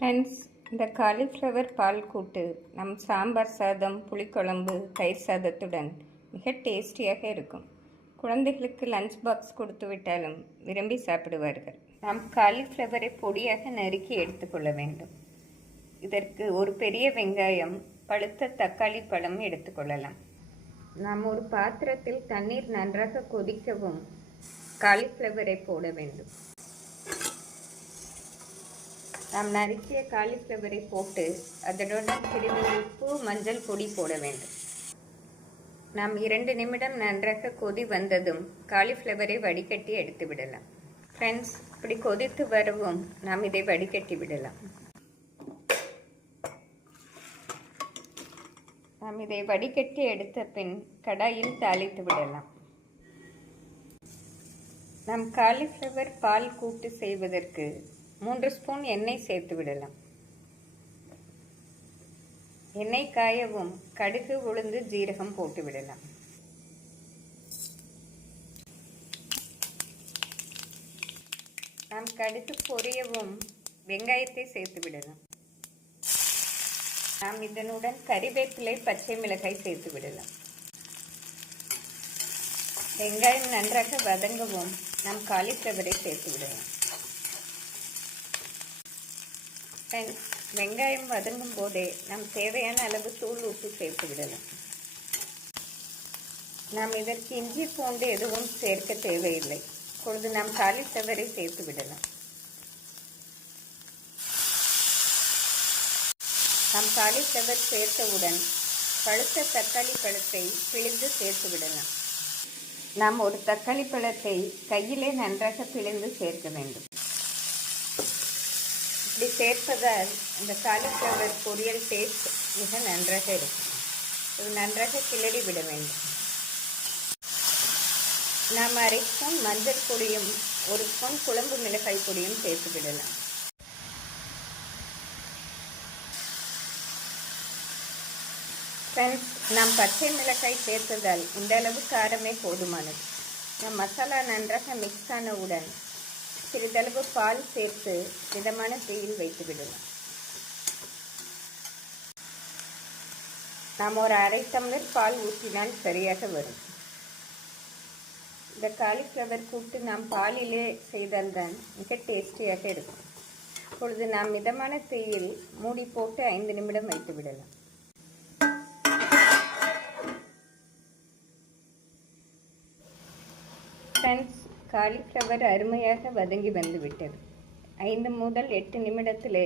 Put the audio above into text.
Friends, இந்த cauliflower பால் கூட்டு நம் சாம்பார் சாதம், புளிக்குழம்பு, தயிர் சாதத்துடன் மிக டேஸ்டியாக இருக்கும். குழந்தைகளுக்கு லஞ்ச் பாக்ஸ் கொடுத்து விட்டாலும் விரும்பி சாப்பிடுவார்கள். நாம் காலிஃப்ளவரை பொடியாக நறுக்கி எடுத்துக்கொள்ள வேண்டும். இதற்கு ஒரு பெரிய வெங்காயம், பழுத்த தக்காளி பழம் எடுத்துக்கொள்ளலாம். நாம் ஒரு பாத்திரத்தில் தண்ணீர் நன்றாக கொதிக்கவும் காலிஃப்ளவரை போட வேண்டும். நாம் நறுக்கிய காலிஃப்ளவரை போட்டு அதனுடன் சிறிது உப்பு, மஞ்சள் பொடி போட வேண்டும். நாம் 2 நிமிடம் நன்றாக கொதி வந்ததும் காலிஃப்ளவரை வடிகட்டி எடுத்து விடலாம். ஃப்ரெண்ட்ஸ், இப்படி கொதித்து வரவும் நாம் இதை வடிகட்டி விடலாம். நாம் இதை வடிகட்டி எடுத்த பின் கடாயில் தாளித்து விடலாம். நாம் காலிஃப்ளவர் பால் கூட்டு செய்வதற்கு 3 ஸ்பூன் எண்ணெய் சேர்த்து விடலாம். எண்ணெய் காயவும் கடுகு, உளுந்து, ஜீரகம் போட்டு விடலாம். நாம் கடுகு பொரியவும் வெங்காயத்தை சேர்த்து விடலாம். நாம் இதனுடன் கறிவேப்பிலை, பச்சை மிளகாய் சேர்த்து விடலாம். வெங்காயம் நன்றாக வதங்கவும் நாம் காலிஃப்ளவரை சேர்த்து விடலாம். வெங்காயம் வதங்கும் போதே நாம் தேவையான அளவு தூள் உப்பு சேர்த்து விடலாம். நாம் இதற்கு இஞ்சி, பூண்டு எதுவும் சேர்க்க தேவையில்லை. இப்பொழுது நாம் காலிஃப்ளவரை சேர்த்து விடலாம். நாம் காலிஃப்ளவர் சேர்த்தவுடன் பழுத்த தக்காளி பழத்தை பிழிந்து சேர்த்து விடலாம். நாம் ஒரு தக்காளி பழத்தை கையிலே நன்றாக பிழிந்து சேர்க்க வேண்டும். இப்படி சேர்ப்பதால் இந்த காலிஃப்ளவர் பொரியல் டேஸ்ட் மிக நன்றாக இருக்கும். இது நன்றாக கிளறி விட வேண்டும். நாம் 1/2 ஸ்பூன் மஞ்சள் பொடியும் 1 ஸ்பூன் குழம்பு மிளகாய் பொடியும் சேர்த்து விடலாம். ஃப்ரெண்ட்ஸ், நாம் பச்சை மிளகாய் சேர்த்ததால் இந்த அளவு காரமே போதுமானது. நாம் மசாலா நன்றாக மிக்ஸ் ஆனவுடன் சிறிதளவு பால் சேர்த்து மிதமான தீயில் வைத்து விடலாம். நாம் ஒரு 1/2 டம்ளர் பால் ஊற்றினால் சரியாக வரும். இந்த காலிஃப்ளவர் கூட்டு நாம் பாலிலே செய்தால்தான் மிக டேஸ்டியாக இருக்கும். இப்பொழுது நாம் மிதமான தீயில் மூடி போட்டு 5 நிமிடம் வைத்து விடலாம். ஃப்ரெண்ட்ஸ், காலிஃப்ளவர் அருமையாக வதங்கி வந்துவிட்டது. 5 முதல் 8 நிமிடத்திலே